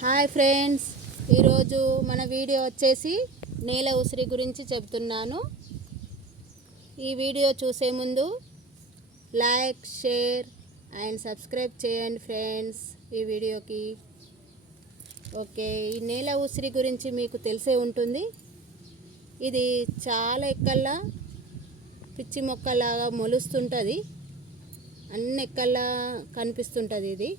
Hi friends, ఈరోజు మన video వచ్చేసి నేల ఉసిరి గురించి చెప్తున్నాను. ఈ వీడియో చూసే ముందు లైక్, షేర్ అండ్ సబ్స్క్రైబ్ చేయండి ఫ్రెండ్స్ ఈ వీడియోకి. ఓకే, ఈ నేల ఉసిరి గురించి మీకు తెలిసే ఉంటుంది. ఇది చాలా ఎక్కల్లా పిచ్చి మొక్కలాగా మొలుస్తుంటుంది, అన్ని ఎక్కల్లా కనిపిస్తుంటుంది. ఇది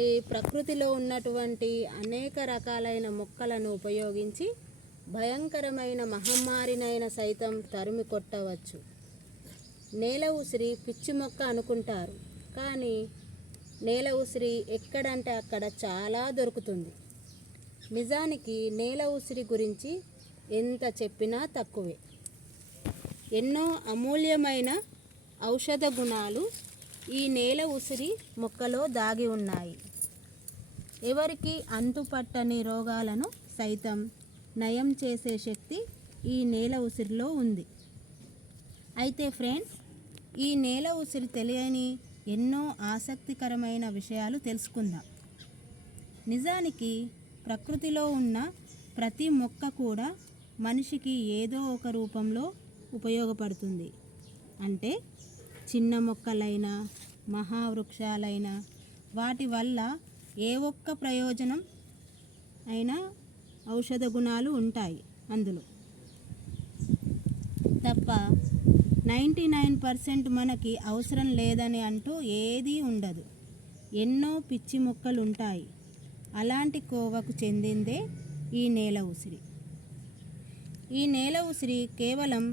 ఈ ప్రకృతిలో ఉన్నటువంటి అనేక రకాలైన మొక్కలను ఉపయోగించి భయంకరమైన మహమ్మారినైనా సైతం తరిమి కొట్టవచ్చు. నేల ఉసిరి పిచ్చి మొక్క అనుకుంటారు, కానీ నేల ఉసిరి ఎక్కడంటే అక్కడ చాలా దొరుకుతుంది. నిజానికి నేల ఉసిరి గురించి ఎంత చెప్పినా తక్కువే. ఎన్నో అమూల్యమైన ఔషధ గుణాలు ఈ నేల ఉసిరి మొక్కలో దాగి ఉన్నాయి. ఎవరికి అంతుపట్టని రోగాలను సైతం నయం చేసే శక్తి ఈ నేల ఉసిరిలో ఉంది. అయితే ఫ్రెండ్స్, ఈ నేల ఉసిరి తెలియని ఎన్నో ఆసక్తికరమైన విషయాలు తెలుసుకుందాం. నిజానికి ప్రకృతిలో ఉన్న ప్రతి మొక్క కూడా మనిషికి ఏదో ఒక రూపంలో ఉపయోగపడుతుంది. అంటే చిన్న మొక్కలైనా మహావృక్షాలైనా వాటి వల్ల ఏ ఒక్క ప్రయోజనం అయినా ఔషధ గుణాలు ఉంటాయి అందులో తప్ప 99% మనకి అవసరం లేదని అంటూ ఏదీ ఉండదు. ఎన్నో పిచ్చి మొక్కలు ఉంటాయి. అలాంటి కోవకు చెందిందే ఈ నేల ఉసిరి. ఈ నేల ఉసిరి కేవలం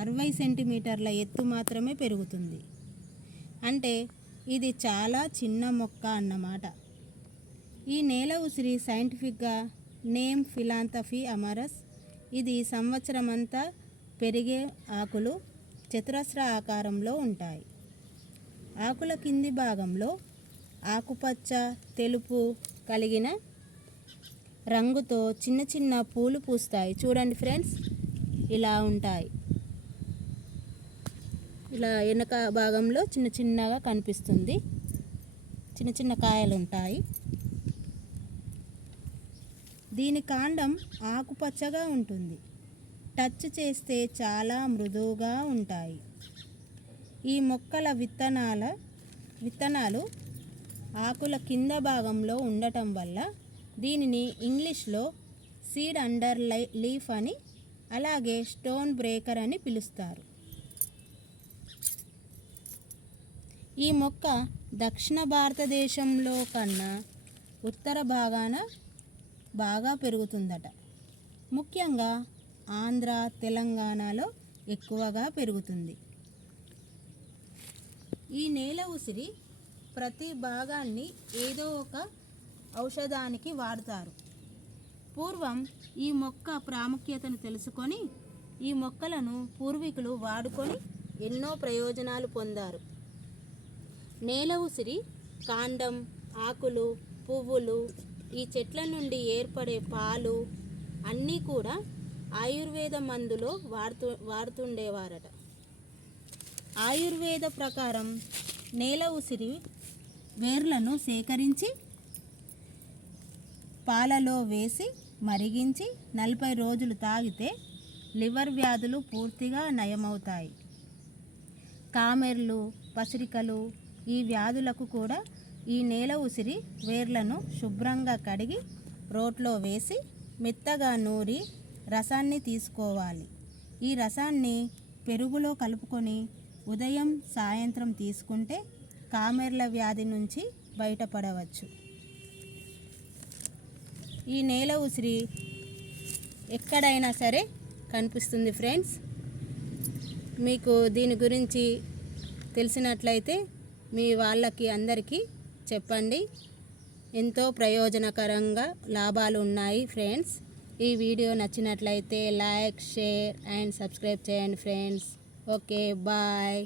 60 సెంటీమీటర్ల ఎత్తు మాత్రమే పెరుగుతుంది. అంటే ఇది చాలా చిన్న మొక్క అన్నమాట. ఈ నేల ఉసిరి సైంటిఫిక్గా నేమ్ ఫిలాంథఫీ అమరస్. ఇది సంవత్సరమంతా పెరిగే ఆకులు చతురస్ర ఆకారంలో ఉంటాయి. ఆకుల కింది భాగంలో ఆకుపచ్చ, తెలుపు కలిగిన రంగుతో చిన్న చిన్న పూలు పూస్తాయి. చూడండి ఫ్రెండ్స్, ఇలా ఉంటాయి. ఇలా వెనక భాగంలో చిన్న చిన్నగా కనిపిస్తుంది, చిన్న చిన్న కాయలు ఉంటాయి. దీని కాండం ఆకుపచ్చగా ఉంటుంది. టచ్ చేస్తే చాలా మృదువుగా ఉంటాయి. ఈ మొక్కల విత్తనాలు ఆకుల కింద భాగంలో ఉండటం వల్ల దీనిని ఇంగ్లీష్లో సీడ్ అండర్ లీఫ్ అని, అలాగే స్టోన్ బ్రేకర్ అని పిలుస్తారు. ఈ మొక్క దక్షిణ భారతదేశంలో కన్నా ఉత్తర భాగాన బాగా పెరుగుతుందట. ముఖ్యంగా ఆంధ్ర, తెలంగాణలో ఎక్కువగా పెరుగుతుంది. ఈ నేల ఉసిరి ప్రతి భాగాన్ని ఏదో ఒక ఔషధానికి వాడతారు. పూర్వం ఈ మొక్క ప్రాముఖ్యతను తెలుసుకొని ఈ మొక్కలను పూర్వీకులు వాడుకొని ఎన్నో ప్రయోజనాలు పొందారు. నేల ఉసిరి కాండం, ఆకులు, పువ్వులు, ఈ చెట్ల నుండి ఏర్పడే పాలు అన్నీ కూడా ఆయుర్వేద మందులో వాడుతుండేవారట. ఆయుర్వేద ప్రకారం నేల ఉసిరి వేర్లను సేకరించి పాలలో వేసి మరిగించి 40 రోజులు తాగితే లివర్ వ్యాధులు పూర్తిగా నయమవుతాయి. కామెర్లు, పసిరికలు, ఈ వ్యాధులకు కూడా ఈ నేల ఉసిరి వేర్లను శుభ్రంగా కడిగి రోట్లో వేసి మెత్తగా నూరి రసాన్ని తీసుకోవాలి. ఈ రసాన్ని పెరుగులో కలుపుకొని ఉదయం, సాయంత్రం తీసుకుంటే కామెర్ల వ్యాధి నుంచి బయటపడవచ్చు. ఈ నేల ఉసిరి ఎక్కడైనా సరే కనిపిస్తుంది ఫ్రెండ్స్. మీకు దీని గురించి తెలిసినట్లయితే మీ వాళ్ళకి అందరికీ చెప్పండి. ఎంతో ప్రయోజనకరంగా లాభాలు ఉన్నాయి ఫ్రెండ్స్. ఈ వీడియో నచ్చినట్లయితే లైక్, షేర్ అండ్ సబ్స్క్రైబ్ చేయండి ఫ్రెండ్స్. Okay, bye.